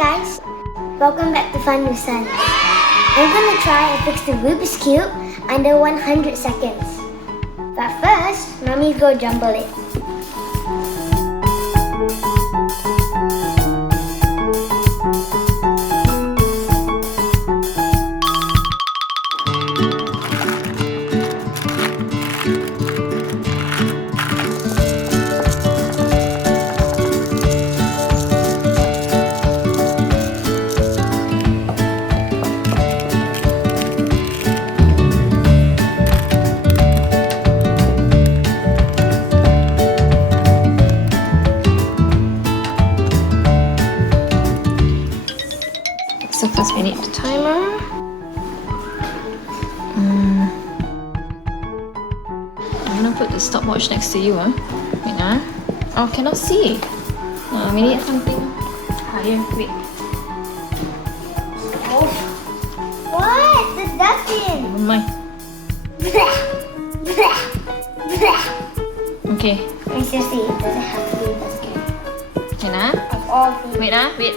guys, welcome back to Fun with Sun. I'm gonna try and fix the Rubik's Cube under 100 seconds. But first, Mommy's go jumble it. So first we need the timer. I'm gonna put the stopwatch next to you. Wait, oh, cannot see. We need something higher. Wait. Oh. What? The dustbin! Never mind. Okay. Seriously, it doesn't have to be a dustbin. Okay, Of all things. wait.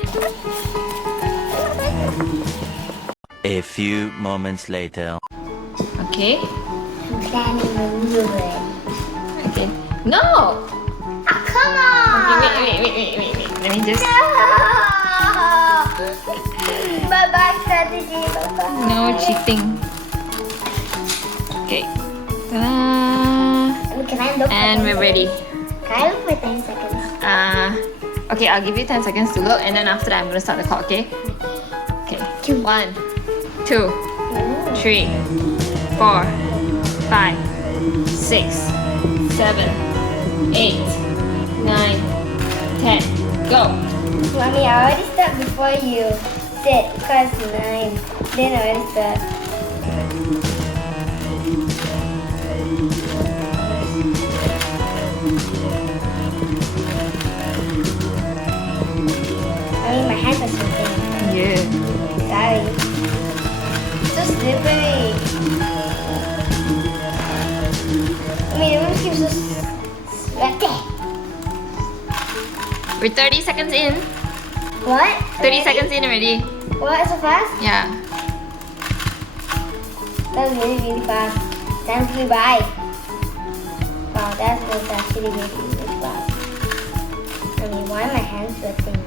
A few moments later. Okay. I'm planning a ruin. Okay. No! Oh, come on! Okay, wait. Let me just. No! Bye-bye strategy. Bye-bye. No cheating. Okay. Ta-da! Can I look And for 10 we're ready. seconds? Can I look for 10 seconds? Okay, I'll give you 10 seconds to look, and then after that, I'm gonna start the clock, okay? Okay. 1, 2, 3, 4, 5, 6, 7, 8, 9, 10. Go! Mommy, I already start before you sit because 9. Then I already start. I mean, my hands are sweating. Yeah. Sorry. So slippery. I mean, it makes you so sweaty. We're 30 seconds in. What? 30 seconds in already. What? So fast? Yeah. That was really, really fast. Time flew by. Wow, that was actually really, really fast. I mean, why are my hands sweating?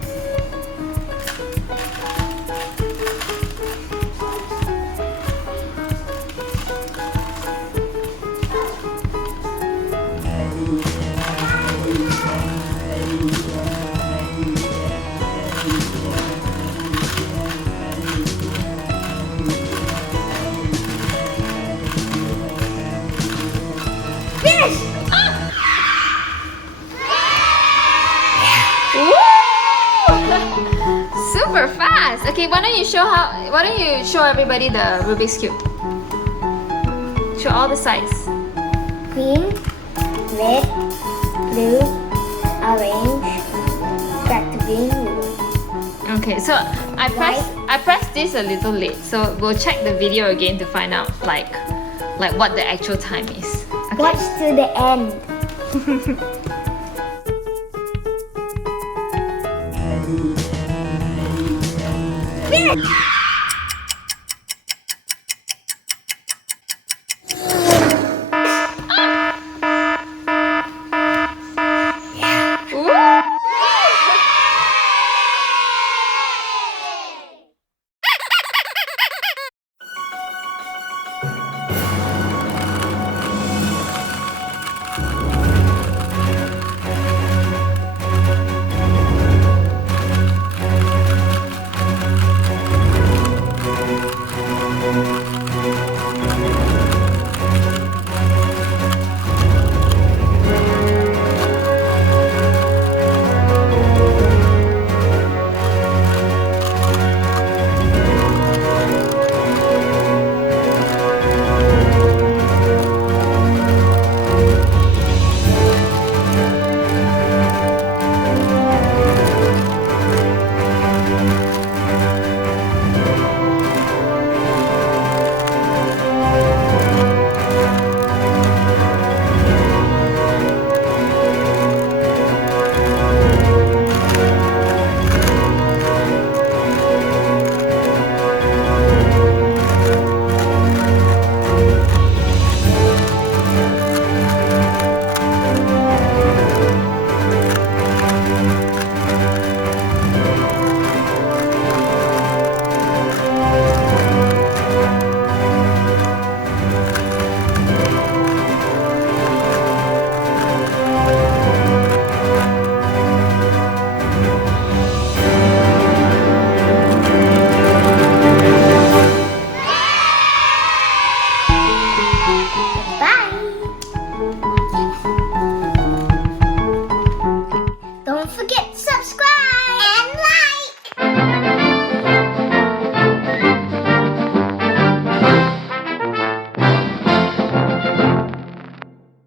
Finish! Super fast. Okay, why don't you show everybody the Rubik's Cube? Show all the sides. Green, red, blue, orange, back to green, blue. Okay, so I pressed this a little late, so we'll check the video again to find out like what the actual time is. Okay? Watch to the end. Finish!